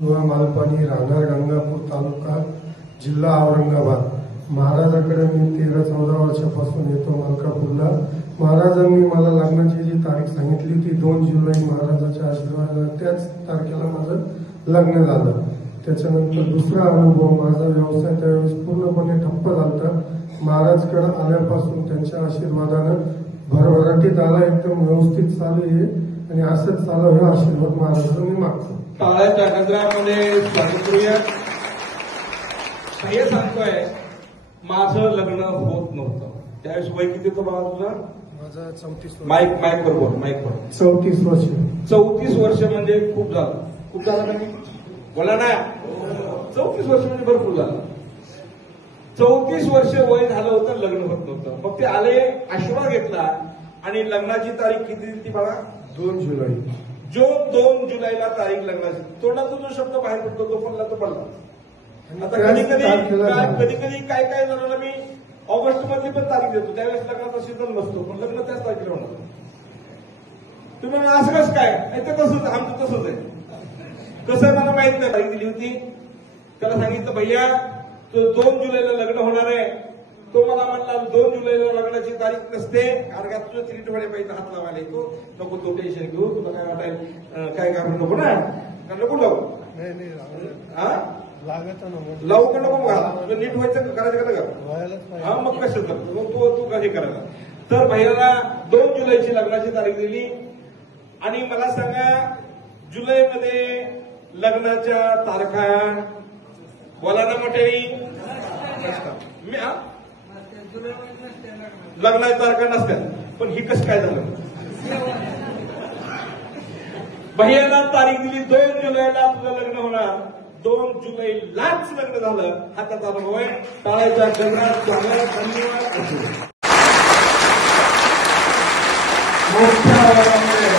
मालपाणी राहणार गंगापूर तालुका जिल्हा औरंगाबाद। महाराजांकडे मी 13-14 वर्षापासून येतो मलकापूरला। महाराजांनी मला लग्नाची जी तारीख सांगितली होती 2 जुलै, महाराजांच्या आशीर्वादाने त्याच तारखेला माझं लग्न झालं। त्याच्यानंतर दुसरा अनुभव, माझा व्यवसाय त्यावेळेस पूर्णपणे ठप्प झाला। महाराजकडे आल्यापासून त्यांच्या आशीर्वादाने भरभराटीत आला, एकदम व्यवस्थित चालू आहे आणि असंच चालू हे आशीर्वाद महाराजांनी मागतो। टाळ्याच्या गजरामध्ये स्वागत करूया। हे सांगतोय माझं लग्न होत नव्हतं त्यावेळेस वय किती होतं बाबा तुझं? माझा 34 माईक वर बोल, माईक वर। 34 वर्ष। 34 वर्ष म्हणजे खूप झालं, खूप झालं का? बोला ना, 34 वर्ष म्हणजे भरपूर झालं। 34 वर्ष वय झालं होतं, लग्न होत नव्हतं। मग ते आले, आशीर्वाद घेतला आणि लग्नाची तारीख किती दिली बघा? 2 जुलै। जो 2 जुलैला तारीख लग्नाची, तोंडातून जो शब्द बाहेर पडतो तो पडला तो पडला। आता कधी कधी काय झालं ना, मी ऑगस्ट मधली पण तारीख देतो, त्यावेळेस लग्नाचा सीझन नसतो, पण लग्न त्याच तारखेला होणार। तुम्ही म्हणा असं कसं काय? नाही तर तसंच, आमचं तसंच आहे। कसं आहे मला माहित नाही, तारीख दिली होती, त्याला सांगितलं भैया तो 2 जुलैला लग्न होणार आहे। तो मला म्हणला 2 जुलैला लग्नाची तारीख नसते, कारण का तुझं त्रिटवाडे पाहिजे हात लावायला येतो, नको तो टेन्शन घेऊ, तुला काय वाटायला काय घाबरू नको ना, नको लावू लावू का नको बघा, तुला नीट व्हायचं करायचं का? हा मग कसं करतो मग तू काही करायला। तर भैयाला 2 जुलैची लग्नाची तारीख दिली आणि मला सांगा जुलैमध्ये लग्नाच्या तारखा बोला ना मोठ्यानी, मी लग्नाच्या तारखा नसत्यात, पण ही कसं काय झालं? भैयाला तारीख दिली 2 जुलैला तुझं लग्न होणार, 2 जुलैलाच लग्न झालं। हा त्याचा अनुभव आहे। टाळ्याच्या गजरात चांगला धन्यवाद। मोठ्या आवाजामध्ये